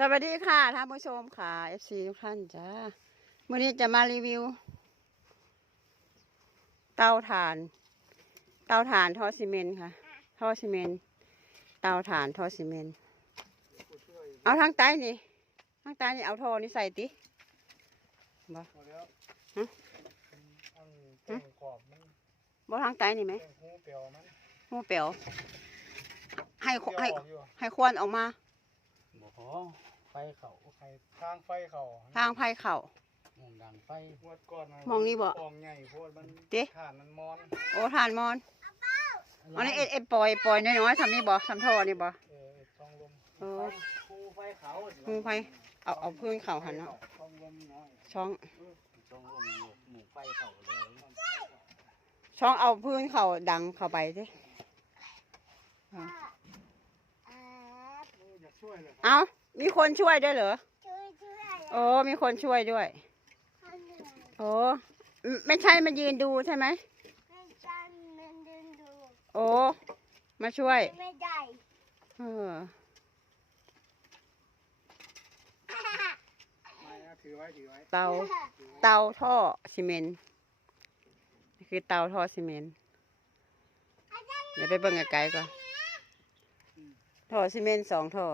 สวัสดีค่ะท่านผู้ชมค่ะ FC ทุกท่านจ้าวันนี้จะมารีวิว เตาถ่าน เตาถ่านทอซีเมนต์ค่ะทอซีเมนต์เตาถ่านทอซีเมนต์เอาทางใต้นี่ทางใต้นี่เอาทอนี่ใส่ติบ่พอแล้วฮะอันแป้งกรอบมันบ่ทางใต้นี่ไหมแป้งหูเปรียวมันหูเปียวให้เปรี้ยวให้ออกอยู่ให้ควันออกมา บ่พอไฟเขาไฟทางไฟเขาทางไผ่เข่ามองดังไฟพวดก้อนมองนี่บ่กองใหญ่พวดมันเจ๊ถ่านมันมอนโอ้ถ่านมอนอันนี้เอ็ดเอ็ดปล่อยปล่อยน้อยๆทำนี่บ่ทำท่อนี่บ่ เออต้องลมเออภูไฟเขาภูไฟเอาเอาพื้นเข่าหันเนาะต้องลมน้อยช่องต้องลมหมู่ไฟเขาเลยช่องเอาพื้นเข่าดังเข้าไปสิอยาก ช่วยเลยเอามีคนช่วยด้วยเหรอช่วยช่วยโอ้มีคนช่วยด้วยโอ้ไม่ไม่ใช่มายืนดูใช่ไหมไม่จันมันดึงดูโอ้มาช่วยไม่ได้เออไม่นะถือไว้ถือไว้เตาเตาท่อซีเมนต์นี่คือเตาท่อซีเมนต์เดี๋ยวไปเบิ่งไกลๆก่อนท่อซีเมนต์สองท่อ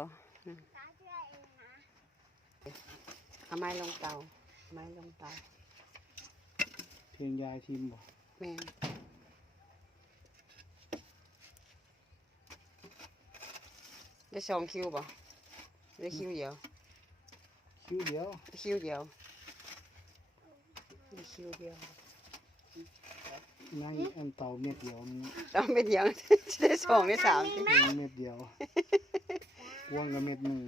ตาช่วยเองนะ เอาไม้ลงเตาไม้ลงเตาเทียงยายทีมบ่แม่นได้สองคิวบ่ได้คิวเดียวคิวเดียวได้คิวเดียวได้คิวเดียวนั่งอันเตาเม็ดเดียวมันต้องเป็นเดียวได้สองได้สามสิเพียงเม็ดเดียวกวางกับเม็ดหนึ่ง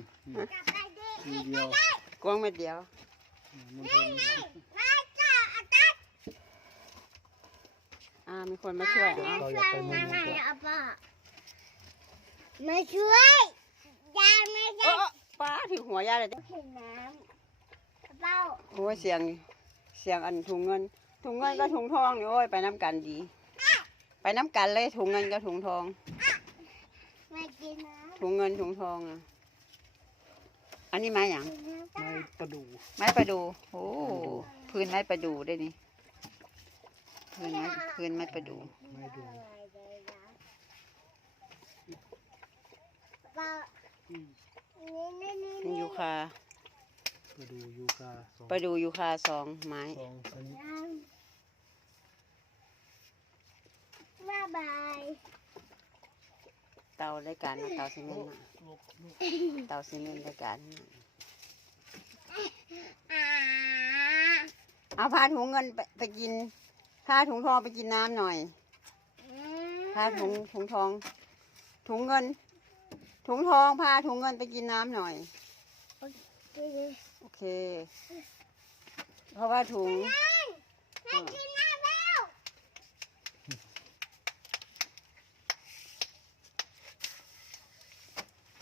จับไปดิคิวเดียว กว้างเม็ดเดียวมันเพิ่มมาจ้าอาจารย์อ่ามีคนมาช่วยเอาเราอช่ยากวยไปมุมามหน่นี้อยก่อนอาป้ามาช่วยยาไม่ได้อป้าถึงหัวยาเลยดิเห็นน้ำเป้าโอ้ยเสียงเสียงอันถุงเงิน ถุงเงินก็ถุงทองนี่โอ้ยไปน้ำกันดี ไปน้ำกันเลยถุงเงินกับถุงทองมากินน้ถุงเงินถุงทองอะ อันนี้ไม้หยังำกินน้ำไม่ประดูไม้ประดูโอ้พื้นไม้ประดูได้นี่พื้นไม้พื้นไม้ประดูไม่ดูเป้าอืมนี่นี่นี่เป็นยูคาประดูยูคาสองประดูยูคาสองไม้สองชนิดบ๊ายบาย เตาได้การนเตาซีเมนต์เตาซีเมนต์ได้การน่ะอ่าเอาพาถุงเงินไปไปกินพาถุงทองไปกินน้ำหน่อยพาถุงถุงทอง ถุงเงิน ถุงทองพาถุงเงินไปกินน้ำหน่อยโอเค เพราะว่าถุง แม่กินน้ำแล้ว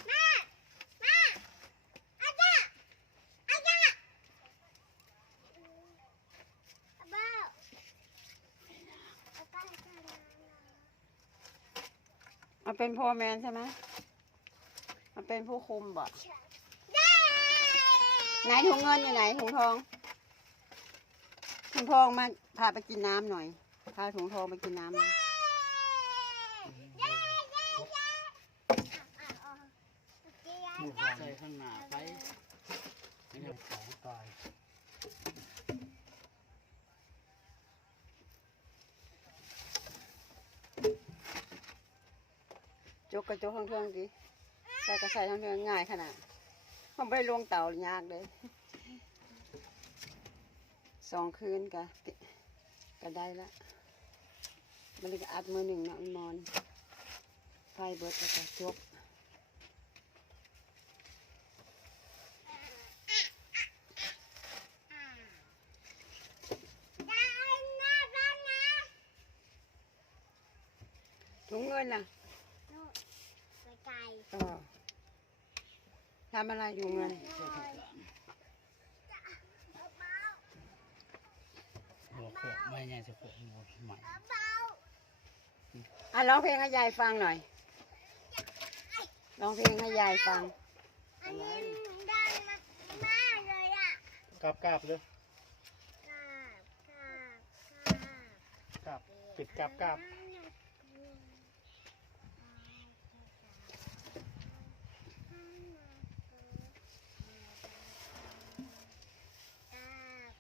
แม่ แม่อาจารย์อาจารย์อาบ้าอาบ้าจะมา มันเป็นพ่ อแมนใช่ไหมมันเป็นผู้คุมบ่ได้ไหนถุงเงินอยู่ไหนถุงทอง ถุงทองมาพาไปกินน้ำหน่อย พาถุงทองไปกินน้ำหน่อยลูกใส่ข้างหน้าไปไม่ได้เขาตาย จกก ระจกทั้งเทืองดิใส่กระใส่ทั้งเทืองง่ายขนาดผมไปลวงเต่ายากเลยสองคืนกะก็ได้ละมันเลยก็อัดมือหนึ่งนะมอนไฟเบิดแล้วก็จบถุงเงินล่ะนู่นไปไกล เออทำอะไรถุงเงินหัวโขกไม่ใหญ่จะโขกหัวใหม่อะร้องเพลงให้ยายฟังหน่อยร้องเพลงให้ยายฟัง อันนี้ได้กราบกราบเลยกราบกราบกราบกราบปิดกราบกราบ กราบ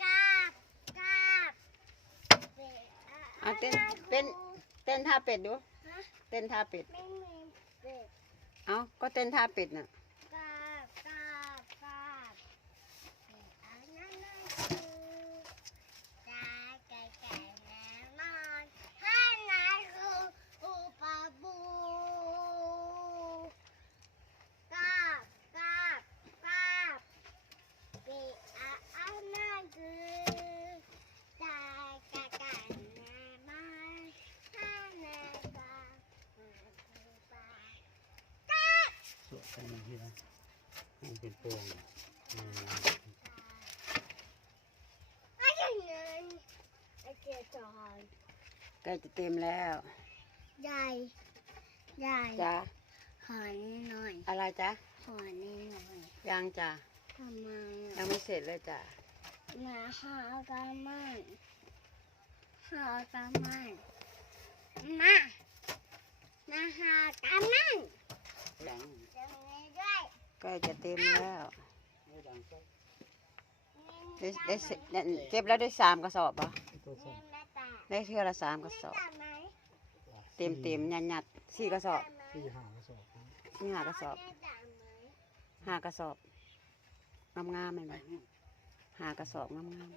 กราบกราบ เอาเต้ นเต้นเต้นท่าเป็ดดูฮะเต้นท่าเป็ด ไม่มีเป็ด เอาก็เต้นท่าเป็ดน่ะ กราบกราบกราบเป็ดอันนั้นนั่นคือตาไก่ไก่แน่นอนข้างในคืออุปาบูกราบกราบกราบเป็ดอันนั้นคือตาไก่ไก่แน่นอนข้างในคืออุปา สวดกันอย่างที่นะมัน เป็นโปร่งอืมไอ้เงินไอ้เจ้าจอนใกล้จะเต็มแล้วใหญ่ใหญ่จ้าขอนี่หน่อยอะไรจ้าขอนี่หน่อยยังจ้าทำไมยังไม่เสร็จเลยจ้านาหากันมันหากันมันมานาหากันมัน ดัง ตรงนี้ด้วย ใกล้จะเต็มแล้วไม่ดังก็ได้ได้เสร็จเนี่ยเก็บแล้วได้สามกระสอบปะตัวส้นี่มแม่ตาได้เทื่อละสามกระสอบแม่ตาไหมเต็มเต็มๆยันยัดๆสี่กระสอบที่หากระสอบนะนี่ห้ากระสอบแม่ตาไหมห้ากระสอบงามงามๆเลยไหมห้ากระสอบงามงาม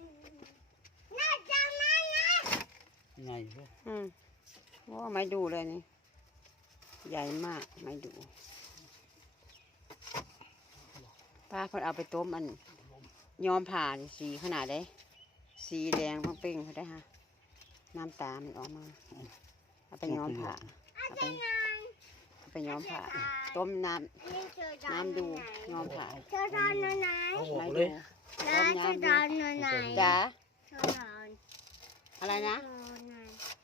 แม่ตาไหมนะไงพวกๆอืมโอ้ไม่ดูเลยนี่ ใหญ่มากไม่ดู ป้าเพิ่นเอาไปต้มอันยอมผ่านี่สีขนาดได้สีแดงเป้งๆเขาได้ฮะน้ำตามันออกมาเอาไปยอมผ่าเอาไปเอาไปยอมผ่าต้มน้นี่เจอำน้ำดูยอมผ่าเจอตอนไหนเอาออไม่กเลดูยนะเจอตอนไหนจ้าเจอตอนอะไรนะ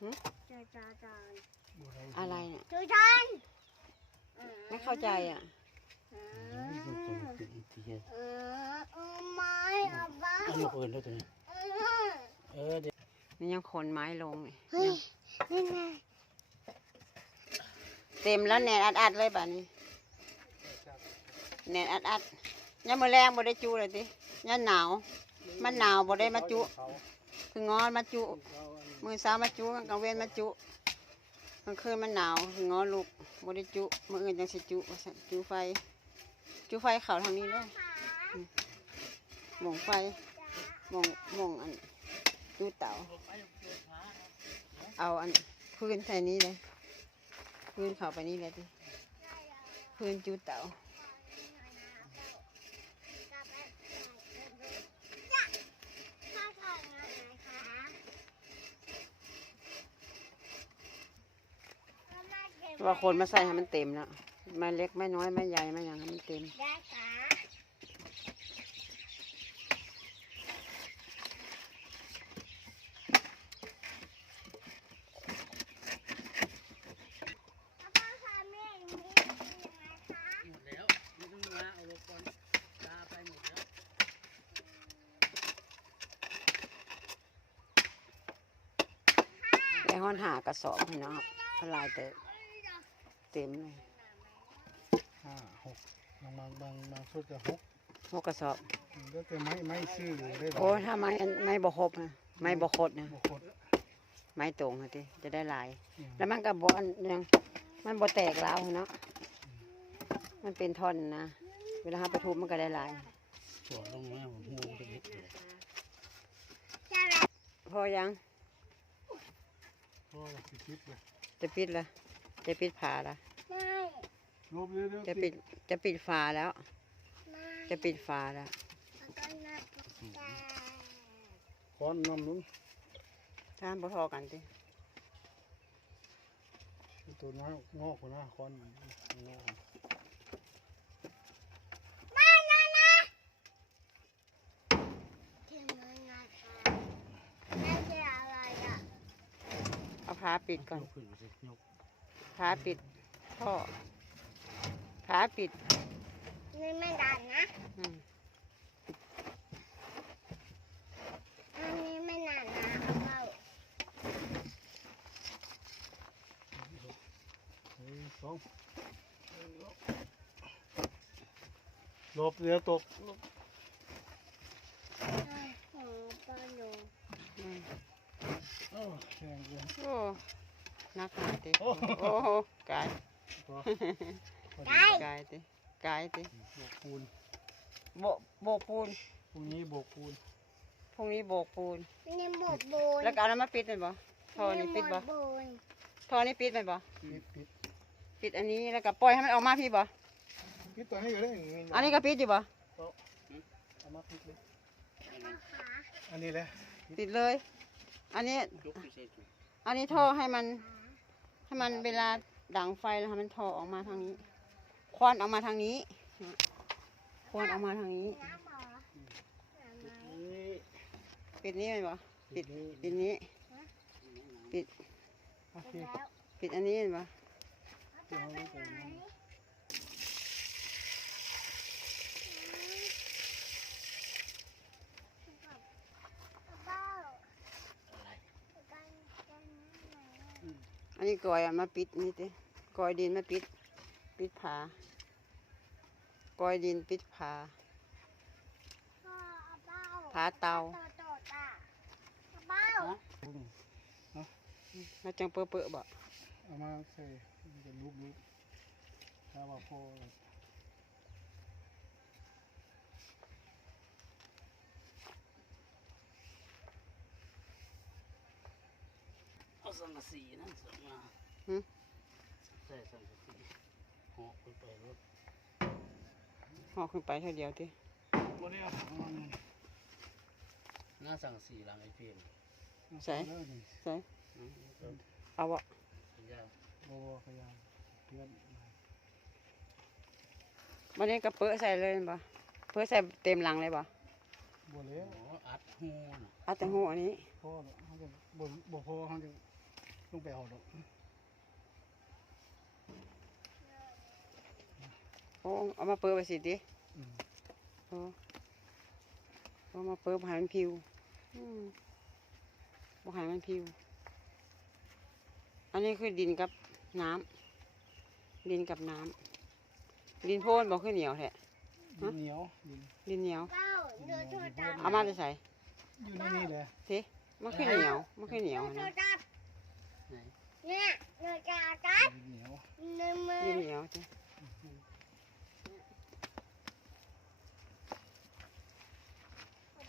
หึเจอตอนอะไรเนี่ยเจอตอนไม่เข้าใจอะ เอเออเออเออไม่เอาบ้าามาเปิดแล้วตัวนี้เออเออเดี๋ยวนี่ยังขนไม้ลงนี่เฮ้ยนี่ไงเต็มแล้วแนนอัดอัดๆเลยป่ะนี้แนนอัดอัดๆยังมือแรงบ่ได้จูเลยติยังหนาว มันหนาวบ่ได้มาจุคืองอนมาจุ มือเช้ามาจุกลางเว้นมาจุกลางคืนมันหนาวคืองอลูกบ่ได้จุมืออื่นจังสิจุว่าซั่นจุไฟ จุไฟเข้าทางนี้เลยหมองไฟหมองหมองอันจุเตาเอาอันพื้นใส่นี้เลยพื้นเข้าไปนี่เลยดิพื้นจุเตาถ้าทานอะไรคะมาเก็บว่าคนมาใส่ให้มันเต็มแล้ว ไม่เล็กไม่น้อยไม่ใหญ่ไม่อย่างมันเต็มได้ค่ะพ่อค่ะแม่มียังไงคะหมดแล้วไม่ต้องมาเอาลงก่อนตาไปหมดแล้วได้ห้อนหากระสอบพี่น้องพลายเติมเต็มเลย ห้าหกบางบางบางบางชุดก็หกหกกระสอบแล้วแต่ไม้ไม้ซื้อได้หลายโอ้ยถ้าไม้อันไม้บกครบนะไม้บกคดนะบกคดไม้ตรงนะทีจะได้หลายอืมแล้วมันก็บอันยังมันบ่แตกแล้วเนาะมันเป็นท่อนนะเวลาเราไปทุบมันก็ได้หลายสวดลงแล้วหูจะเล็กเลยใช่ไหมพอยังโอ้ยสิคิดเลยจะปิดละจะปิดฝาละไม่ จะปิดจะปิดฝาแล้ว จะปิดฝาแล้วค้อนนำลุงทานพอๆกันดิตัวน้างอกกว่านะค้อนงอกเอาผ้าปิดก่อนผ้าปิดพ่อ ขาปิดนี่ไม่ดันนะอืมอันนี้ไม่นานนะเอาเบาเฮ้ยสองหลบเรือตกให้หัวปลาหนูอืมโอ้แข็งเกินโอ้นักหนาติโอ้ โอ้โหกาย ตัว กายติกายติโบกปูนโบโบกปูนพรุ่งนี้โบกปูนพรุ่งนี้โบกปูนนี่หมดโบนแล้วก็เอาน้ำมาปิดมันบ่ท่อนี่ปิดบ่หมโบนท่อนี่ปิดมันบ่ปิดปิดปิดอันนี้แล้วก็ปล่อยให้มันออกมาพี่บ่ปิดตัวนี้ก็ได้อันนี้ก็ปิดอยู่บ่เอามาปิดเลยต้องขาอันนี้แหละปิดเลย อันนี้ยกขึ้นใส่ถุงอันนี้ท่อให้มันให้มันเวลาดังไฟแล้วให้มันท่อออกมาทางนี้ ควนออกมาทางนี้ ควนออกมาทางนี้ น้ำหมอปิดนี้มันบ่ปิด ปิดนี้โอเคเสร็จแล้วปิดอันนี้มันบ่เอาไปไหนเบาอะไรกันกันไหน อันนี้กอยอะมาปิดนี่ติกอยดินมาปิด ปิดผา กอยดินปิดผาพ่อเอาเบาผาเตาโตโตตาเอาเบาแล้วจังเปื้อเปื้อบ่เอามาใส่มันจะลุกลุกถ้าว่าพอเอาสังกะสีนั่นสมาใส่สังกะสีหอกขึ้นไปรถ ห่อขึ้นไปเท่าเดียวติบ่ได้เอาของมันหน้าสังกะสีหลังไอ้เพียนใส่ใส่เอาบ่ขยาวโอ้ขยาวเพื่อนวันนี้ก็เปื้อใส่เลยบ่เปื้อใส่เต็มหลังเลยบ่บ่แล้วอัดหูน่ะเอาแต่หูอันนี้พอแล้วเขาจะบ่บ่พอเขาจะลงไปเอาดอก โอ้เอามาเปื้อไปสิติอืมโอ้เอามาเปื้อบ่ให้มันผิวอืมบ่ให้มันผิว อันนี้คือดินกับน้ำดินกับน้ำดินโพนบ่คือเหนียวแท้ดินเหนียวดินดินเหนียวเบาดูโทรศัพท์เอามาจะใส่อยู่ในนี่แหละสิมันคือเหนียวมันคือเหนียวดูโทรนะศัพท์ไหนเนี่ยดูโทรศัพท์ดินเหนียวในมือดินเหนียวจ้ะ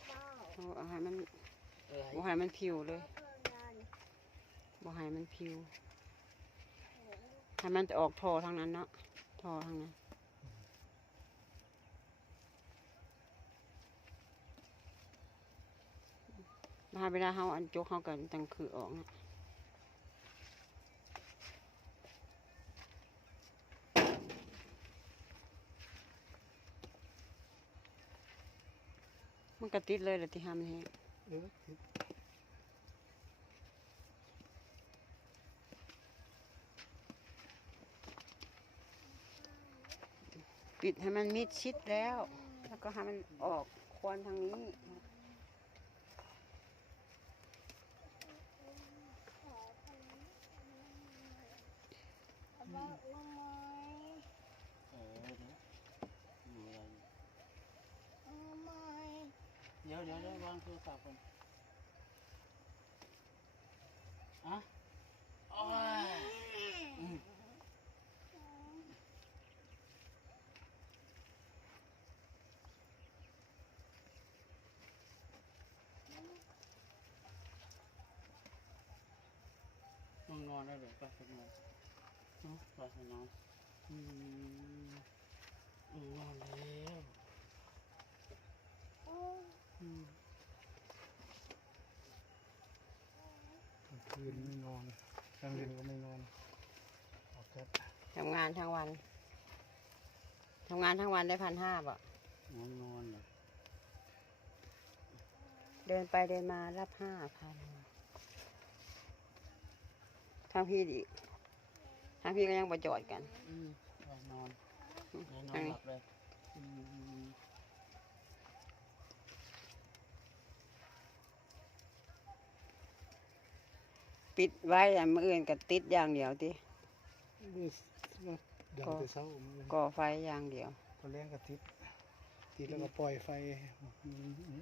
เบา เอาเอาให้มันเออบ่ให้มันผิวเลยเอาดันบ่ให้มันผิวให้มันออกท่อทางนั้นเนาะท่อทางนั้นมาเวลาเฮาอันจกเฮากันจังคือออกนะ มันกระติดเลยแหละที่ห้ามนแห้งปิดให้มันมิดชิดแล้ว แล้วก็ให้มันออกควนทางนี้ เอาเบาลงมา เออเดี๋ยวอยู่อะไร เอามา เดี๋ยวเดี๋ยววางโทรศัพท์ก่อนอะโอ้ยอืมมึงนอนได้เลยไปไปนอนเนาะไปไปนอนอืมมึงนอนแล้วโอ้อืม กลางคืนไม่นอนกลางเย็นก็ไม่นอนออกแก๊สทำงานทั้งวัน ทำงานทั้งวันได้พันห้าบ่นอนนอนเลยเดินไปเดินมารับห้าพันทางพี่อีกทางพี่ก็ยังประจอดกัน อืมไปนอนไปนออันนหนี้ลับเลยอืม ปิดไว้อันมืออื่นก็ติดอย่างเดียวตินี่เดี๋ยวก็จะเศร้ามันก่อไฟอย่างเดียว ก็แรงกับติดติดแล้วก็ปล่อยไฟ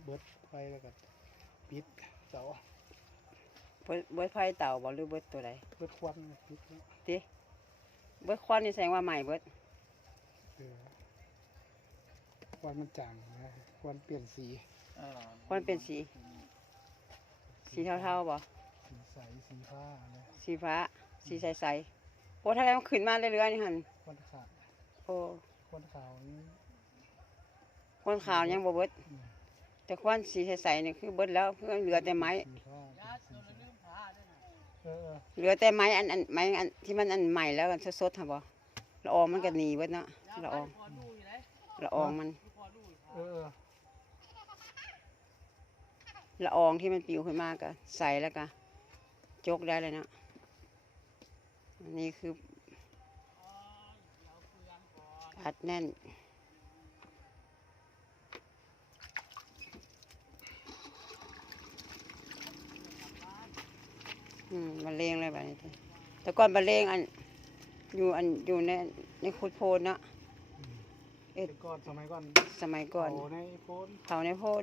เบิดไฟแล้วก็ปิดเสาเบิดเบิดไฟเต่าบ่หรือเบิดตัวใดเบิดควันปิดแล้วติเบิดควันนี่แสดงว่าใหม่เบิดเออควันมันจางนะควันเปลี่ยนสีอ่าควันเป็นสี สีเทาๆบ่สี ใสสีฟ้าอะไรสีฟ้า สีใสๆโอ้ถ้าแล้วมันขึ้นมาเรื่อยๆนี่หั่นควันขาวโอ้ควันขาวนี่ควันขาวยังบ่เบิดอืมแต่ควันสีใสๆนี่คือเบิดแล้วเพื่อเหลือแต่ไม้ สีฟ้าญาติตัวลืมผ้าด้วยนะเออเออเหลือแต่ไม้อันอันไม้อันที่มันอันใหม่แล้วกันสดๆค่ะบ่ละอองมันก็หนีเบิดเนาะญาติละอองพอดูอยู่ไหนละอองมันพอดูอยู่เออเออละอองที่มันปลิวขึ้นมาก็ใส่แล้วก็ จกได้เลยเนาะอันนี้คืออัดแน่น อืมบรรเลงเลยแบบนี้ติแต่ก่อนบรรเลงอัน อยู่อันอยู่ในในคุดโพนเนาะเอ็ดแต่ก่อนสมัยก่อน สมัยก่อนเผาในโพนเผาในโพน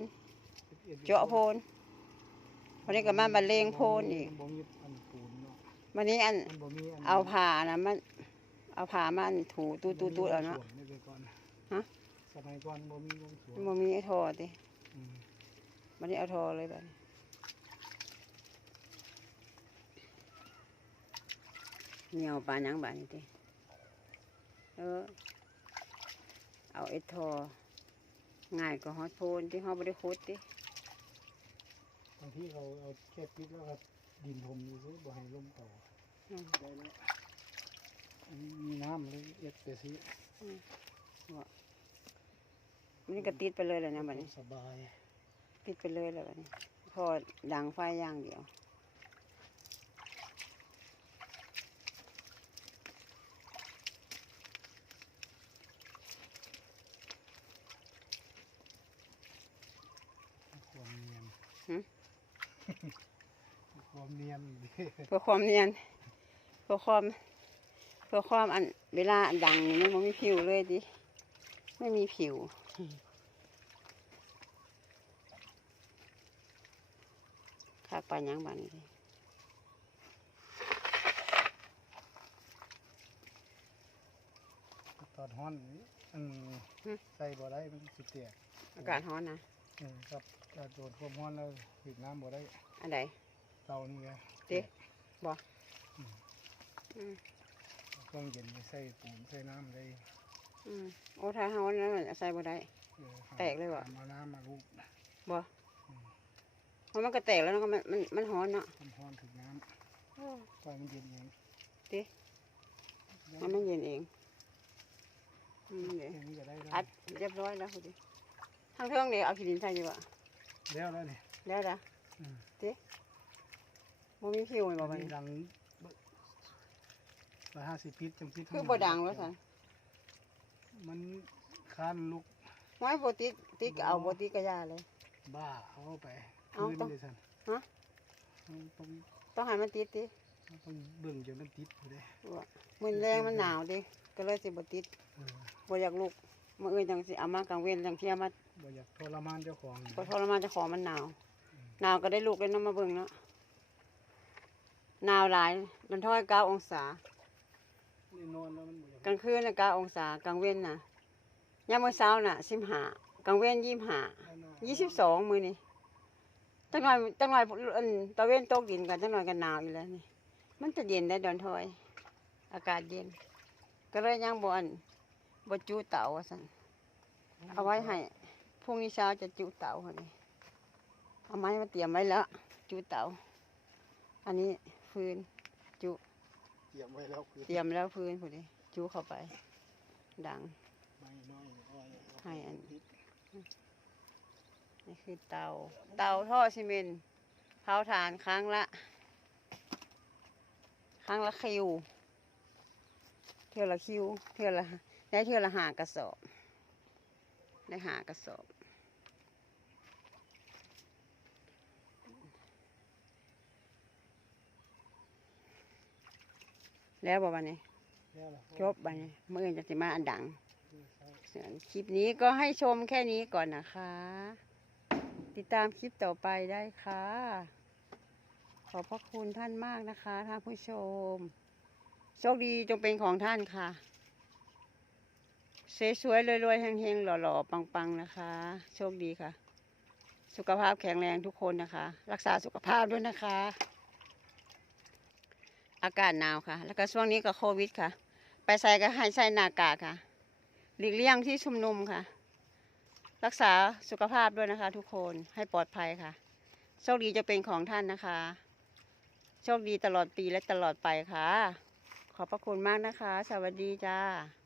อ็ดอยู่เจาะโพน วันนี้ก็มาบรรเลงโพนอีกบ่มีอันปูนเนาะวันนี้อันมันบ่มีอันเอาผ่านะมัน เอาผ่ามันถูตูตูตูเอาเนาะบ่มีวงสวงในแต่ก่อนฮะ สมัยก่อนบ่มีวงสวงมันมีไอ้ทอติอืมวันนี้เอาทอเลยแบบนี้เหนียวปลาหนังบานนี่ติเออ เอาไอ้ทอง่ายก็ฮอดโพนที่ฮอดบ่ได้คุดติ บางทีเขาเอาแค่ปิดแล้วก็ดินถมอยู่ซื้อบ่ให้ลมต่ออืมได้แล้วมีน้ำเลยเอ็ดไปสิมันก็ติดไปเลยเลยนะบัดนี้สบายติดไปเลยเลยบัดนี้พอดังไฟอย่างเดียว ความเนียนหึ ความเนียนดิเพื่อความเนียนเพื่อความเพื่อความอันเวลาดังนี่มันบ่มีผิวเลยดิไม่มีผิวคากปลาหยังบานนี้ดิตอนฮ้อนนี่อันใส่บ่ได้มันสิแตกอากาศร้อนนะเออครับ ถ้าโดนความร้อนแล้วปิดน้ำบ่ได้อันใดเตานี่ไงติบ่อืมอืมต้องเย็นไปใส่ปูนใส่น้ำได้อืมโอ้ถ้าร้อนแล้วมันใส่บ่ได้ออแตกเลยเหรอเอาน้ำมาลูบบ่เพราะมันก็แตกแล้วเนาะก็มันมันมันร้อนเนาะมันร้อนถึงน้ำปล่อยมันเย็นเองติให้มันเย็นเองอืมเดี๋ยวแค่นี้ก็ได้แล้วอัดเรียบร้อยแล้วคุณดิทางเทิงเดี๋ยวเอาขี้ดินใส่ดีกว่า แล้วแล้วนี่แล้วนะอืมมันมีผิวเลยบอกอัมันนนี้ดังร้อยห้าสิบพิษจังพิษคือบ่ดังแล้วสันมันค้านลุกไม้โบติกติกก็เอาโบติกกระยาเลย บ้าเอาไปเอาคืนต้องเลยสันฮะต้องต้องต้องให้มันติดติต้องเบิ่งจนมันติดอยู่เด้มันแรงมันหนาวดิก็เลยสิบ่ติดเออบ่อยากลุก มื่ออื่นจังสิเอามากลางเว้นจังเที่ยมาบ่อยากทรมานเจ้าของบ่ทรมานเจะของมันหนาวหนาวก็ได้ลูกเลยเนาะมาเบิ่งเนาะหนาวหลายมันท้อยเก้าองศา นี่นอนแล้วมันบ่อยากกลางคืนน่ะเก้าองศากลางเว้นน่ะยามมื้อเช้าน่ะสิบห้ากลางเว้นยี่สิบห้ายี่สิบสองมือนี่จังหน่อยจังหน่อยอันตะเวนตกดินกันจังหน่อยกันหนาวอยู่แล้วนี่ มันจะเย็นได้ดอนทอย อากาศเย็น ก็เลยยังบ่อัน บ่จูเตาว่าซั่นเอาไว้ให้พรุ่งนี้เช้าจะจูเตาหั่นนี่เอาไม้มาเตรียมไว้แล้วจูเตาอันนี้ฟืนเตรียมไว้แล้วคือเตรียมแล้วฟืนพุ่นนี่จูเข้าไป ดังไม่น้อยอ้อยเอาให้อันนี่คือเตา เตาท่อซีเมนต์เผาถ่านครั้งละคครั้งละคิว เทื่อละคิว เทื่อละ ได้เทือละหากระสอบ ได้หากระสอบ แล้วบอกวันนี้จบวันนี้เมื่อจะสิมาอันดังส่วนคลิปนี้ก็ให้ชมแค่นี้ก่อนนะคะ ติดตามคลิปต่อไปได้ค่ะ ขอบพระคุณท่านมากนะคะท่านผู้ชม โชคดีจงเป็นของท่านค่ะ สวยๆรวยๆเฮงๆหล่อๆปังๆนะคะ โชคดีค่ะ สุขภาพแข็งแรงทุกคนนะคะ รักษาสุขภาพด้วยนะคะ อากาศหนาวค่ะ แล้วก็ช่วงนี้ก็โควิดค่ะ ไปใส่ก็ให้ใส่หน้ากากค่ะ หลีกเลี่ยงที่ชุมนุมค่ะ รักษาสุขภาพด้วยนะคะ ทุกคนให้ปลอดภัยค่ะ โชคดีจะเป็นของท่านนะคะ โชคดีตลอดปีและตลอดไปค่ะ ขอบพระคุณมากนะคะ สวัสดีจ้า